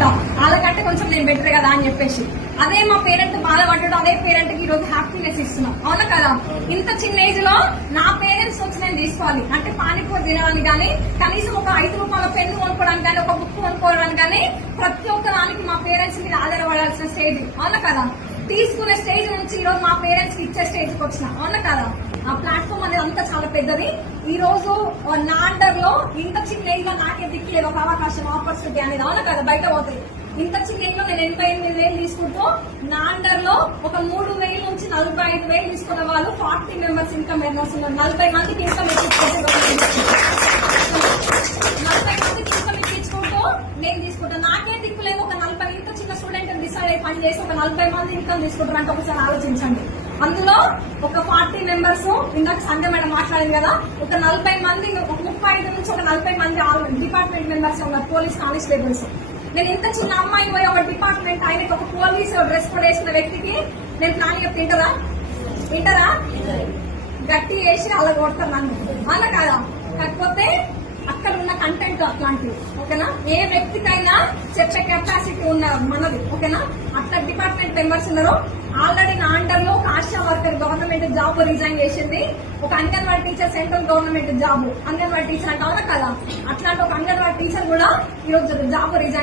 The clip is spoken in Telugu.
తీసుకుంటాం, వాళ్ళకంటే కొంచెం నేను బెటర్ కదా అని చెప్పేసి. అదే మా పేరెంట్ బాధపడ్డాడు, అదే పేరెంట్ కి ఈ రోజు హ్యాపీనెస్ ఇస్తున్నాం, అవునా కదా? ఇంత చిన్న ఏజ్ లో నా పేరెంట్స్ వచ్చి నేను తీసుకోవాలి అంటే పానీపూరి తినడానికి కానీ, కనీసం ఒక 5 రూపాయల పెన్ను కొనుక్కోవడానికి కానీ, ఒక బుక్ కొనుక్కోవడానికి కానీ ప్రతి ఒక్క దానికి మా పేరెంట్స్ మీద ఆధారపడాల్సిన స్టేజ్, అవునా కదా? తీసుకునే స్టేజ్ నుంచి ఈ రోజు మా పేరెంట్స్ కి ఇచ్చే స్టేజ్ కి వచ్చిన, అవునా కదా? ఆ ప్లాట్ఫామ్ అనేది అంతా చాలా పెద్దది. ఈ రోజు నా అండర్ లో ఇంత చిన్న ఏజ్ లో నాకే దిక్కులేదు ఒక అవకాశం, ఆపర్చునిటీ అనేది, అవునా కదా? బయట పోతాయి. ఇంత చిన్న ఏజ్ లో నేను 88,000 తీసుకుంటూ నా అండర్ లో ఒక 3,000 నుంచి 45,000 తీసుకున్న వాళ్ళు 40 మెంబర్స్ ఇన్కమ్ ఎర్నర్స్ ఉన్నారు. 40 మందికి ఇన్కమ్ ఇప్పించుకుంటూ 40 మందికి ఇన్కమ్ ఇప్పించుకుంటూ నేను తీసుకుంటాను. నాకే దిక్కులేము ఒక 40 ఇంత చిన్న స్టూడెంట్ డిసైడ్ అయ్యి పని చేసి ఒక 40 మంది ఇన్కమ్ తీసుకుంటారు అంటే ఒకసారి ఆలోచించండి. అందులో ఒక 40 మెంబర్స్ ఇందాక సంజయ్ మేడం మాట్లాడింది కదా, ఒక 40 మంది, ఒక 35 నుంచి ఒక 40 మంది డిపార్ట్మెంట్ మెంబర్స్ ఉన్నారు, పోలీస్ కానిస్టేబుల్స్. నేను ఇంత చిన్న అమ్మాయి పోయి ఒక డిపార్ట్మెంట్ ఆయనకి ఒక పోలీస్ డ్రెస్ కోడ్ వేసిన వ్యక్తికి నేను ప్లాన్ చెప్తే వింటారా? గట్టి వేసి అలా కొడతారు నన్ను, అలా కాదా? కాకపోతే అక్కడ ఉన్న కంటెంట్ అట్లాంటివి, ఓకేనా? ఏ వ్యక్తికైనా చెప్పే కెపాసిటీ ఉన్న మనది, ఓకేనా? అట్లా డిపార్ట్మెంట్ మెంబర్స్ ఉన్నారు. ఆల్రెడీ నా అండర్ లో ఒక ASHA worker government job resign చేసింది, ఒక anganwadi teacher central government job anganwadi teacher అంటే, అవునా కదా? అట్లాంటి ఒక అంగన్వాడీ టీచర్ కూడా ఈ రోజు జాబ్ రిజైన్